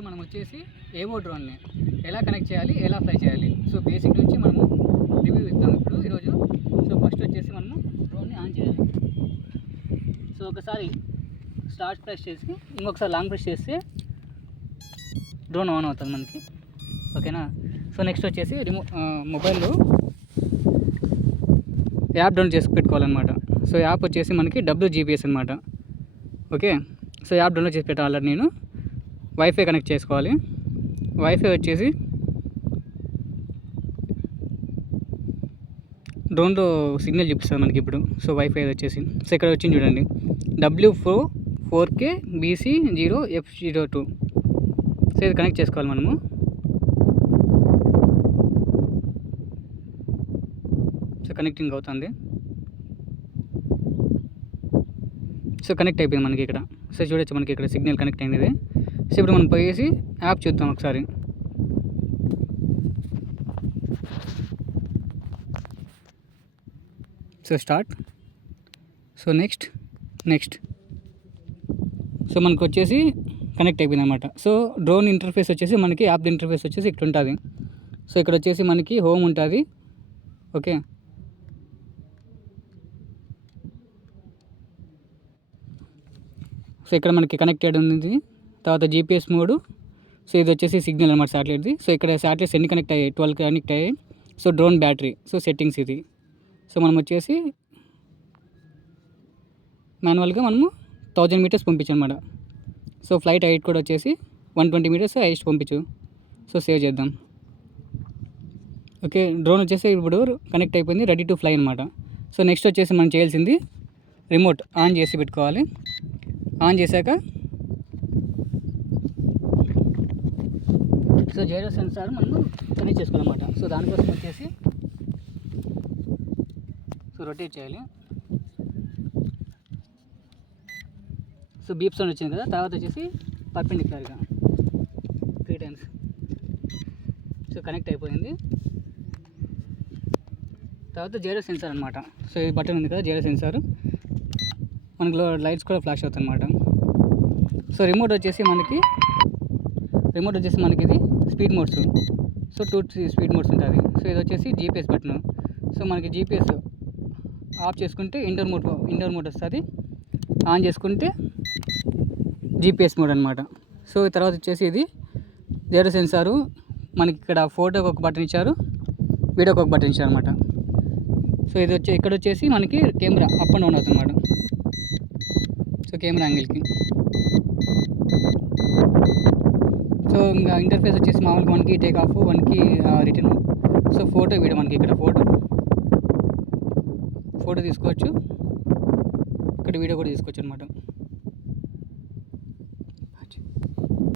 ఈరోజు మనం వచ్చేసి ఏవో డ్రోన్ని ఎలా కనెక్ట్ చేయాలి, ఎలా ఫ్లై చేయాలి, సో బేసిక్ నుంచి మనము రివ్యూ ఇస్తాం ఇప్పుడు ఈరోజు. సో ఫస్ట్ వచ్చేసి మనము డ్రోన్ని ఆన్ చేయాలి. సో ఒకసారి స్టార్ట్ ప్రెస్ చేసి ఇంకొకసారి లాంగ్ ప్రెస్ చేస్తే డ్రోన్ ఆన్ అవుతుంది మనకి, ఓకేనా. సో నెక్స్ట్ వచ్చేసి మొబైల్లో యాప్ డౌన్లోడ్ చేసి పెట్టుకోవాలన్నమాట. సో యాప్ వచ్చేసి మనకి WGPS అనమాట, ఓకే. సో యాప్ డౌన్లోడ్ చేసి పెట్టాలి. ఆల్రెడీ నేను వైఫై కనెక్ట్ చేసుకోవాలి. వైఫై వచ్చేసి డ్రోన్లో సిగ్నల్ చూపిస్తుంది మనకి ఇప్పుడు. సో వైఫై వచ్చేసి సో ఇక్కడ వచ్చింది చూడండి, W4K BC0F02. సో ఇది కనెక్ట్ చేసుకోవాలి మనము. సో కనెక్టింగ్ అవుతుంది. సో కనెక్ట్ అయిపోయింది మనకి ఇక్కడ. సో చూడొచ్చు మనకి ఇక్కడ సిగ్నల్ కనెక్ట్ అయింది. సో ఇప్పుడు మనం పోయేసి యాప్ చూద్దాం ఒకసారి. So start. So next so మనకు వచ్చేసి కనెక్ట్ అయిపోయింది అనమాట. సో డ్రోన్ ఇంటర్ఫేస్ వచ్చేసి మనకి యాప్ ఇంటర్ఫేస్ వచ్చేసి ఇక్కడ ఉంటుంది. సో ఇక్కడ వచ్చేసి మనకి హోమ్ ఉంటుంది, ఓకే. సో ఇక్కడ మనకి కనెక్టెడ్ ఉంది. తర్వాత GPS మోడ్. సో ఇది వచ్చేసి సిగ్నల్ అనమాట శాటిలైట్ది. సో ఇక్కడ శాటిలైట్స్ ఎన్ని కనెక్ట్ అయ్యాయి, 12 కనెక్ట్ అయ్యాయి. So drone battery, so settings ఇది. సో మనం వచ్చేసి మాన్యువల్గా మనము 1000 మీటర్స్ పంపించనమాట. సో ఫ్లైట్ హైట్ కూడా వచ్చేసి 120 మీటర్స్ హైస్ట్ పంపించు. సో సేవ్ చేద్దాం, ఓకే. డ్రోన్ వచ్చేసి ఇప్పుడు కనెక్ట్ అయిపోయింది, రెడీ టు ఫ్లై అనమాట. సో నెక్స్ట్ వచ్చేసి మనం చేయాల్సింది రిమోట్ ఆన్ చేసి పెట్టుకోవాలి. ఆన్ చేశాక సో జైరో సెన్సార్ మనం కనెక్ట్ చేసుకోవాలన్నమాట. సో దానికోసం వచ్చేసి సో రొటేట్ చేయాలి. సో బీప్ సౌండ్ వచ్చింది కదా, తర్వాత వచ్చేసి పర్పెండిక్యులర్గా 3 టైమ్స్. సో కనెక్ట్ అయిపోయింది. తర్వాత జైరో సెన్సార్ అనమాట. సో ఈ బటన్ ఉంది కదా జైరో సెన్సార్, మనకి లైట్స్ కూడా ఫ్లాష్ అవుతాయి అనమాట. సో రిమోట్ వచ్చేసి మనకి ఇది speed modes. So 2 speed modes ఉంటుంది. సో ఇది వచ్చేసి GPS బటన్. సో మనకి GPS ఆఫ్ చేసుకుంటే ఇండోర్ మోడ్ వస్తుంది, ఆన్ చేసుకుంటే GPS మోడ్ అనమాట. సో తర్వాత వచ్చేసి ఇది జైరో సెన్సారు. మనకి ఇక్కడ ఫోటోకి ఒక బటన్ ఇచ్చారు, వీడియోకి ఒక బటన్ ఇచ్చారు అనమాట. సో ఇది ఇక్కడ వచ్చేసి మనకి కెమెరా అప్ అండ్ డౌన్ అవుతుంది అన్నమాట. సో కెమెరా యాంగిల్కి. సో ఇంకా ఇంటర్ఫేస్ వచ్చేసి మామూలుగా 1కి టేక్ ఆఫ్, 1కి రిటర్న్. సో ఫోటో వీడియో మనకి ఇక్కడ ఫోటో తీసుకోవచ్చు, ఇక్కడ వీడియో కూడా తీసుకోవచ్చు అనమాట.